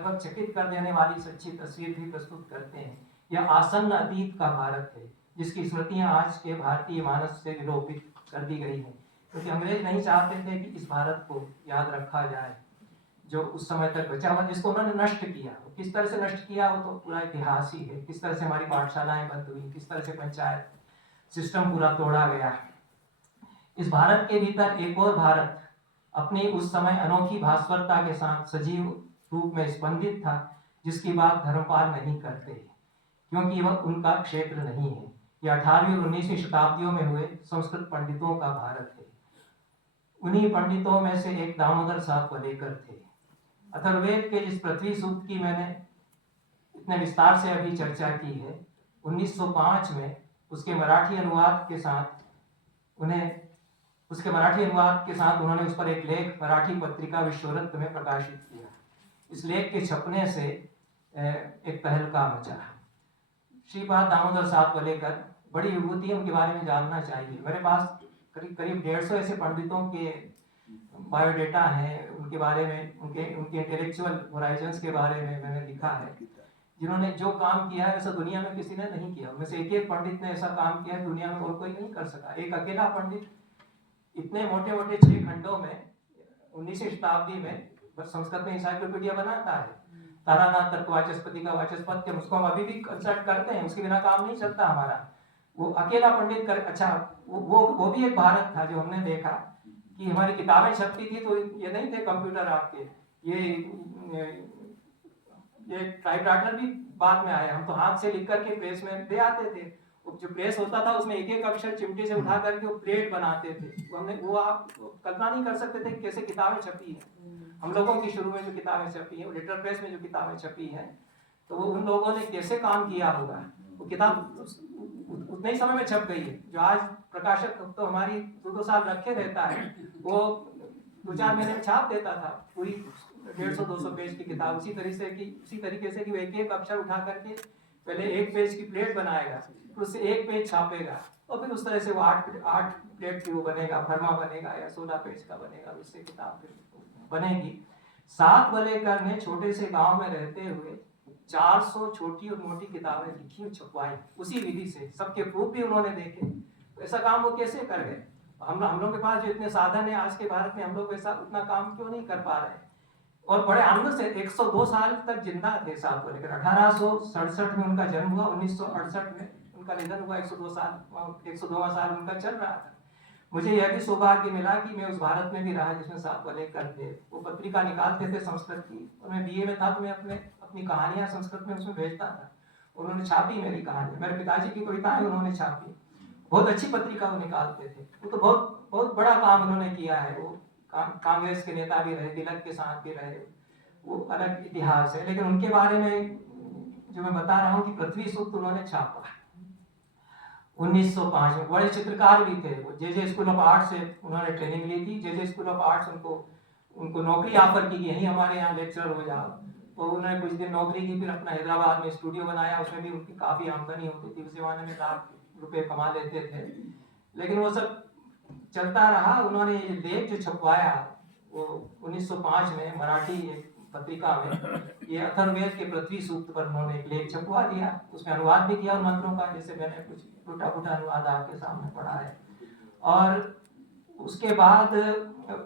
लगभग चकित कर देने वाली सच्ची तस्वीर भी प्रस्तुत करते हैं। यह आसन्न अतीत का भारत है जिसकी स्मृतियां आज के भारतीय मानस से विलोपित कर दी गई हैं, क्योंकि अंग्रेज नहीं चाहते थे कि इस भारत को याद रखा जाए जो उस समय तक बचा हुआ, जिसको उन्होंने नष्ट किया। किस तरह से नष्ट किया वो तो पूरा इतिहास ही है। किस तरह से हमारी पाठशालाएं बंद हुई, किस तरह से पंचायत सिस्टम पूरा तोड़ा गया। इस भारत के भीतर एक और भारत अपनी उस समय अनोखी भास्वरता के साथ सजीव रूप में स्पंदित था, जिसकी बात धर्मपाल नहीं करते क्योंकि वह उनका क्षेत्र नहीं है। यह 18वीं और 19वीं शताब्दियों में हुए संस्कृत पंडितों का भारत है। उन्हीं पंडितों में से एक दामोदर सातवलेकर थे। अथर्ववेद के जिस पृथ्वी सूक्त की मैंने इतने विस्तार से अभी चर्चा की है, 1905 में उसके मराठी अनुवाद के साथ उन्होंने उस पर एक लेख मराठी पत्रिका विश्वरत्न में प्रकाशित किया। इस लेख के छपने से एक तहलका मचा। श्रीपाद दामोदर सातवलेकर बड़ी विभूति, उनके बारे में जानना चाहिए। मेरे पास करीब 150 ऐसे पंडितों के बायोडेटा हैं, उनके बारे में, उनके इंटेलेक्चुअल होराइजन्स के बारे में मैंने लिखा है। जिन्होंने जो काम किया है वैसा दुनिया में किसी ने नहीं किया। उनमें से एक पंडित ने ऐसा काम किया है दुनिया में और कोई नहीं कर सका। एक अकेला पंडित इतने मोटे मोटे 6 खंडों में 19वीं शताब्दी में संस्कृत में इंसाइक्लोपीडिया बनाता है। तारानाथ तत्ववाचस्पति का वाचस्पत्य, उसको हम अभी भी कंसल्ट करते हैं, उसके बिना काम नहीं चलता हमारा। वो अकेला पंडित कर, अच्छा वो भी एक भारत था जो हमने देखा कि हमारी किताबें छपती थी तो ये नहीं थे कंप्यूटर आपके, ये टाइपराइटर भी बाद में आया। हम तो हाथ से लिख करके प्रेस में दे आते थे। जो प्रेस होता था उसमें एक एक अक्षर चिमटे से उठा करके वो प्लेट बनाते थे। वो आप कल्पना नहीं कर सकते थे कैसे किताबें छपी है। हम लोगों की शुरू में जो किताबें छपी है, लेटर प्रेस में जो किताबें छपी है, तो वो उन लोगों ने कैसे काम किया होगा। वो किताब उतने ही समय में छप गई है। जो आज प्रकाशक तो हमारी 2-2 साल रखे रहता है, वो 2-4 महीने में छाप देता था पूरी 150-200 पेज की किताब। उसी तरीके से कि वो एक एक अक्षर उठा करके पहले एक पेज की प्लेट बनाएगा, फिर उससे एक पेज छापेगा और फिर उस तरह से वो 8 प्लेट की वो बनेगा, फर्मा बनेगा या 16 पेज का बनेगा, उससे किताब बनेगी। सातवलेकर ने छोटे से गांव में रहते हुए 400 छोटी और मोटी किताबें लिखी और छपवाई उसी विधि से। सबके प्रूफ भी उन्होंने देखे। तो ऐसा काम वो कैसे कर गए? हम लोग के पास जो इतने साधन है आज के भारत में, हम लोग ऐसा उतना काम क्यों नहीं कर पा रहे? और बड़े आनंद से 102 साल तक जिंदा थे सातवलेकर। 1867 में उनका जन्म हुआ, 1968 में उनका निधन हुआ। 102वां साल उनका चल रहा था। मुझे यह भी सौभाग्य मिला कि मैं उस भारत में भी रहा जिसमें सातवलेकर थे। वो पत्रिका निकालते थे संस्कृत की, और मैं बीए में था तो मैं अपनी कहानियां संस्कृत में उसमें भेजता था। उन्होंने छापी मेरी कहानी, मेरे पिताजी की कविताएं उन्होंने छापी। बहुत अच्छी पत्रिका वो निकालते थे। वो तो बहुत बड़ा काम उन्होंने किया है। वो कांग्रेस के नेता भी रहे, तिलक के साथ भी रहे, वो अलग इतिहास है। लेकिन उनके बारे में जो मैं बता रहा हूँ कि पृथ्वी सूक्त उन्होंने छापा 1905 में। बड़े चित्रकार भी थे वो। जे स्कूल ऑफ आर्ट से उन्होंने ट्रेनिंग ली थी। जे स्कूल ऑफ आर्ट्स उनको नौकरी ऑफर की, यही हमारे यहाँ लेक्चरर हो जाओ। तो उन्होंने कुछ दिन नौकरी की, फिर अपना हैदराबाद में स्टूडियो बनाया। उसमें भी उनकी काफी आमदनी होती थी। उस जमाने में लाख रुपए कमा लेते थे। लेकिन वो सब चलता रहा। उन्होंने ये लेख जो छपवाया वो 1905 में मराठी एक पत्रिका में, ये अथर्ववेद के पृथ्वी सूक्त पर उन्होंने एक लेख छपवा दिया। उसमें अनुवाद भी किया उन मंत्रों का, जैसे मैंने कुछ टूटा-फूटा अनुवाद आपके सामने पढ़ा है। और उसके बाद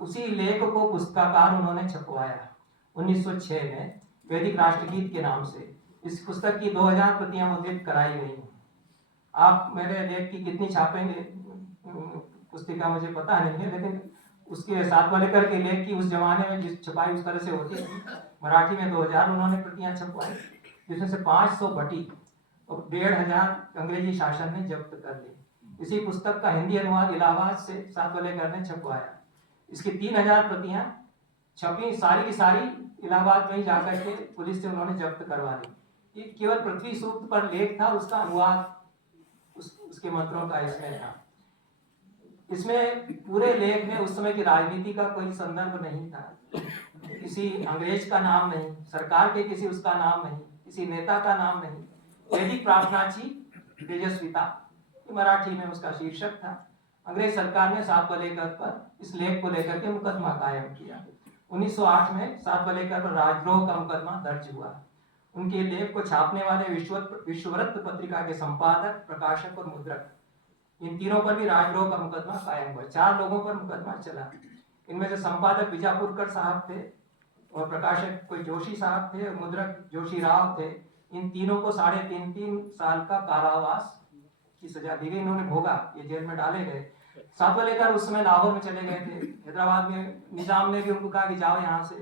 उसी लेख को पुस्तकाकार उन्होंने छपवाया 1906 में वैदिक राष्ट्रगीत के नाम से। इस पुस्तक की 2000 प्रतियां मुद्रित कराई गई हैं। आप मेरे लेख की कितनी छापेंगे पुस्तिका मुझे पता नहीं है, लेकिन उसके सातवलेकर के लेख की उस जमाने में जिस छपाई उस तरह से होती थी। मराठी में 2000 उन्होंने प्रतियां छपवाई, जिसमें से 500 बटी और 1500 अंग्रेजी शासन ने जब्त कर ली। इसी पुस्तक का हिंदी अनुवाद इलाहाबाद से सातवलेकर ने छपवाया। इसकी 3000 प्रतियां छपी, सारी की सारी इलाहाबाद में ही जाकर के पुलिस से उन्होंने जब्त करवा ली। ये केवल पृथ्वी सूक्त पर लेख था, उसका अनुवाद उसके मंत्रों का इसमें था। इसमें पूरे लेख में उस समय की राजनीति का कोई संदर्भ नहीं था, किसी अंग्रेज का नाम नहीं, सरकार के किसी उसका नाम नहीं, किसी नेता का नाम नहीं। वैदिक प्रार्थनाची तेजस्विता मराठी में उसका शीर्षक था। अंग्रेज सरकार ने सातवलेकर पर इस लेख को लेकर के मुकदमा कायम किया। 1908 में सात वलेकर पर राजद्रोह का मुकदमा दर्ज हुआ। उनके लेख को छापने वाले विश्वव्रत पत्रिका के संपादक, प्रकाशक और मुद्रक, इन तीनों पर भी राजद्रोह का मुकदमा कायम हुआ। 4 लोगों पर मुकदमा चला। इनमें से संपादक बीजापुरकर साहब थे और प्रकाशक कोई जोशी साहब थे और मुद्रक जोशी राव थे। इन तीनों को 3.5 साल का कारावास की सजा दी गई। इन्होंने भोगा, ये जेल में डाले गए। सात वलेकर उस समय लाहौर में चले गए थे। हैदराबाद में निजाम ने भी उनको कहा कि जाओ यहाँ से,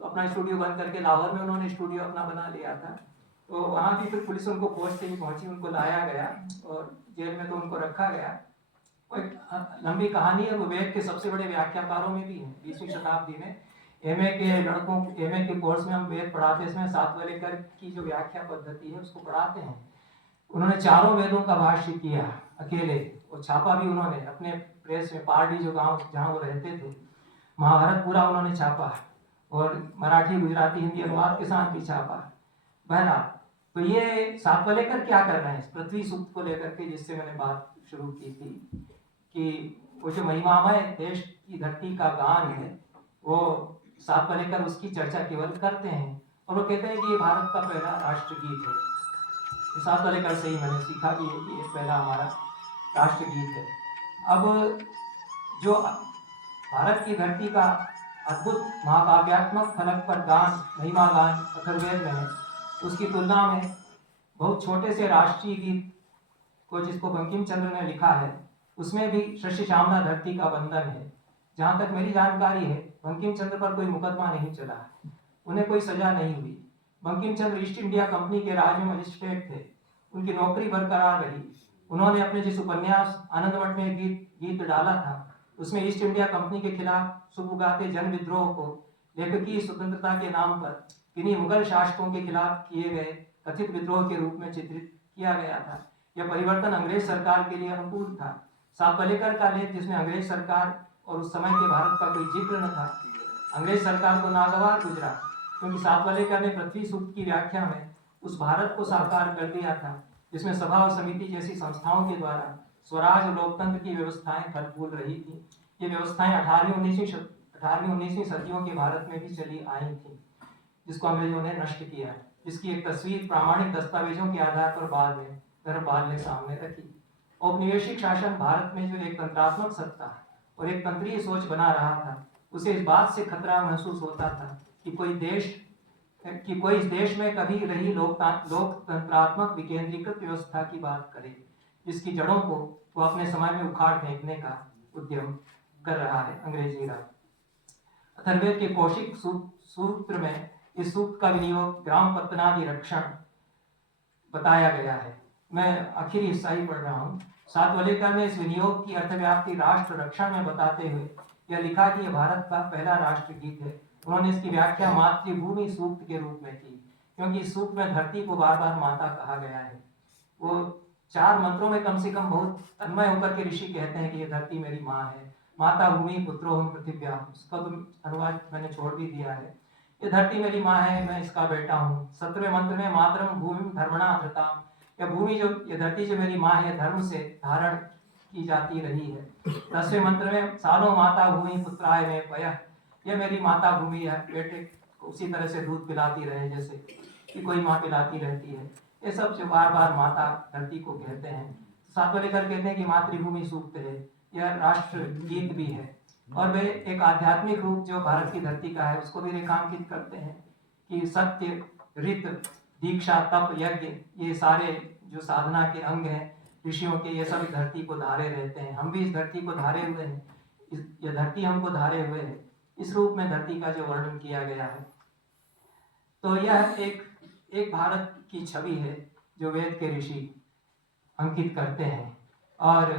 तो अपना स्टूडियो बंद करके लाहौर में उन्होंने स्टूडियो अपना बना लिया था। तो वहाँ भी फिर पुलिस उनको खोजते ही पहुंची, उनको लाया गया और जेल में तो उनको रखा गया। एक लंबी कहानी है, वो वेद के सबसे बड़े व्याख्याकारों में भी है। 20वीं शताब्दी में एमए के कोर्स में हम वेद पढ़ाते, इसमें सात वलेकर की जो व्याख्या पद्धति है उसको पढ़ाते हैं। उन्होंने चारों वेदों का भाष्य किया अकेले, और छापा भी उन्होंने अपने प्रेस में, पारडी जो गांव जहां वो रहते थे। महाभारत पूरा उन्होंने छापा और मराठी, गुजराती, हिंदी अनुवाद के साथ भी छापा। बहना तो ये सात वलेकर क्या कर रहे हैं पृथ्वी सूक्त को लेकर के, जिससे मैंने बात शुरू की थी कि वो जो महिमामय देश की धरती का गान है, वो सात वलेकर उसकी चर्चा केवल करते हैं और वो कहते हैं कि ये भारत का पहला राष्ट्रगीत है। सात वलेकर से ही मैंने सीखा भी है कि ये पहला हमारा राष्ट्रगीत है। अब जो भारत की धरती का अद्भुत महाकाव्यात्मक फलक पर गान, महिमा गान अथर्ववेद में है, उसकी तुलना में बहुत छोटे से राष्ट्रीय गीत को जिसको बंकिम चंद्र ने लिखा है, उसमें भी शशि श्यामला धरती का वंदन है। जहां तक मेरी जानकारी है, बंकिम चंद्र पर कोई मुकदमा नहीं चला, उन्हें कोई सजा नहीं हुई। Bankim Chandra east India company के राज में मजिस्ट्रेट थे, उनकी नौकरी बरकरार रही। उन्होंने अपने जिस उपन्यास आनंदमठ में गीत डाला था, उसमें ईस्ट इंडिया कंपनी के खिलाफ सुबुगाते जन विद्रोह को लेखकीय स्वतंत्रता के नाम पर किन्हीं मुगल शासकों के खिलाफ किए गए कथित विद्रोह के रूप में चित्रित किया गया था। यह परिवर्तन अंग्रेज सरकार के लिए अनुकूल था। सात वलेकर का लेख, जिसमें अंग्रेज सरकार और उस समय के भारत का कोई जिक्र न था, अंग्रेज सरकार को नागवार गुजरा, क्योंकि सात वलेकर ने पृथ्वी सूक्त की व्याख्या में उस भारत को साकार कर दिया था जिसमें सभा और समिति जैसी संस्थाओं के द्वारा स्वराज और लोकतंत्र की व्यवस्थाएं फल फूल रही थी। ये व्यवस्थाएं 18वीं-19वीं सदियों के भारत में भी चली आई थी, जिसको अंग्रेजों ने नष्ट किया, जिसकी एक तस्वीर प्रामाणिक दस्तावेजों के आधार पर बाद में धर्मपाल ने सामने रखी। औपनिवेशिक शासन भारत में जो एक तंत्रात्मक सत्ता और एक तंत्रीय सोच बना रहा था, उसे इस बात से खतरा महसूस होता था कि कोई इस देश में कभी रही लोकतंत्रात्मक विकेंद्रीकृत व्यवस्था की बात करे, जिसकी जड़ों को वो अपने समय में उखाड़ फेंकने का उद्यम कर रहा है अंग्रेजी राज। अथर्ववेद के कौशिक सूत्र में इस सूक्त का विनियोग ग्राम पत्तनादि रक्षण बताया गया है। मैं आखिरी हिस्सा ही पढ़ रहा हूँ। सात वलेकर ने इस विनियोग की अर्थव्याप्ति राष्ट्र रक्षण में बताते हुए यह लिखा कि यह भारत का पहला राष्ट्रगीत है। उन्होंने इसकी व्याख्या मातृभूमि सूक्त के रूप में की, क्योंकि इस सूक्त में धरती को बार बार माता कहा गया है। वो 4 मंत्रों में कम से कम बहुत तन्मय होकर के ऋषि कहते हैं कि ये धरती मेरी माँ है। माता भूमि पुत्रोहम पृथिव्या, उसका तो अनुवाद मैंने छोड़ भी दिया है। ये धरती मेरी माँ है, मैं इसका बेटा हूँ। 7वें मंत्र में मातरम भूमि धर्मणा धृताम, यह भूमि जो, ये धरती जो मेरी माँ है, धर्म से धारण की जाती रही है। 10वें मंत्र में सालो माता भूमि पुत्राय में पयः, यह मेरी माता भूमि है, बेटे को उसी तरह से दूध पिलाती रहे जैसे कि कोई माँ पिलाती रहती है। ये सब जो बार बार माता धरती को कहते हैं। सात वलेकर कहते हैं कि मातृभूमि सूक्त है, यह राष्ट्र गीत भी है, और वे एक आध्यात्मिक रूप जो भारत की धरती का है उसको भी रेखांकित करते हैं कि सत्य, ऋत, दीक्षा, तप, यज्ञ, ये सारे जो साधना के अंग हैं ऋषियों के, ये सब धरती को धारे रहते हैं। हम भी इस धरती को धारे हुए हैं, यह धरती हमको धारे हुए है। इस रूप में धरती का जो वर्णन किया गया है, तो यह एक भारत की छवि है जो वेद के ऋषि अंकित करते हैं। और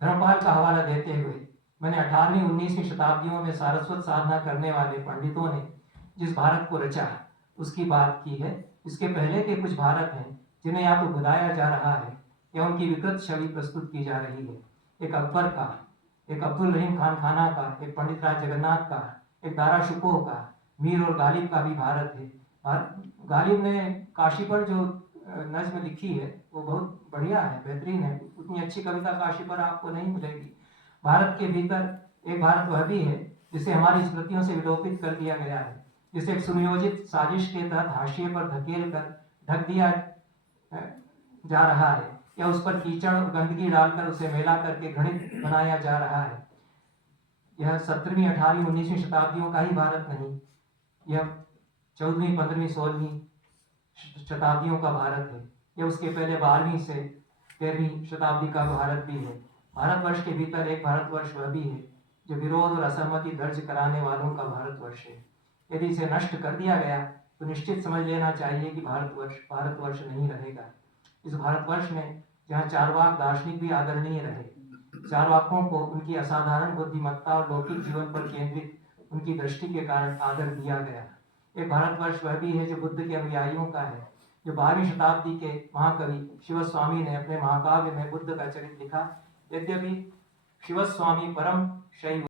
धर्मपाल का हवाला देते हुए मैंने 18वीं-19वीं शताब्दियों में सारस्वत साधना करने वाले पंडितों ने जिस भारत को रचा उसकी बात की है। इसके पहले के कुछ भारत हैं जिन्हें या तो भुलाया जा रहा है या उनकी विकृत छवि प्रस्तुत की जा रही है। एक अकबर का, एक अब्दुल रहीम खान खाना का, एक पंडित राज जगन्नाथ का, एक दारा शुकोह का, मीर और गालिब का भी भारत है। गालिब ने काशी पर जो नज्म लिखी है वो बहुत बढ़िया है, बेहतरीन है। उतनी अच्छी कविता काशी पर आपको नहीं मिलेगी। भारत के भीतर एक भारत वह भी है जिसे हमारी स्मृतियों से विलोपित कर दिया गया है, जिसे एक सुनियोजित साजिश के तहत हाशिए पर धकेल कर ढक दिया जा रहा है, या उस पर कीचड़ और गंदगी डालकर उसे मेला करके घृणित बनाया जा रहा है। यह 17वीं 18वीं 19वीं शताब्दियों का ही भारत नहीं, यह 14वीं 15वीं 16वीं शताब्दियों का भारत है। यह उसके पहले 12वीं से 13वीं शताब्दी का भारत भी है। भारतवर्ष के भीतर एक भारतवर्ष वह भी है जो विरोध और असहमति दर्ज कराने वालों का भारतवर्ष है। यदि इसे नष्ट कर दिया गया तो निश्चित समझ लेना चाहिए कि भारतवर्ष नहीं रहेगा। इस भारतवर्ष में जहाँ चारवाक दार्शनिक भी आदरणीय रहे, चारवाकों को उनकी असाधारण बुद्धिमत्ता और लौकिक जीवन पर केंद्रित उनकी दृष्टि के कारण आदर दिया गया। एक भारतवर्ष वह भी है जो बुद्ध के अनुयायियों का है, जो 12वीं शताब्दी के महाकवि शिवस्वामी ने अपने महाकाव्य में बुद्ध का चरित्र लिखा। यद्यपि शिवस्वामी परम शैव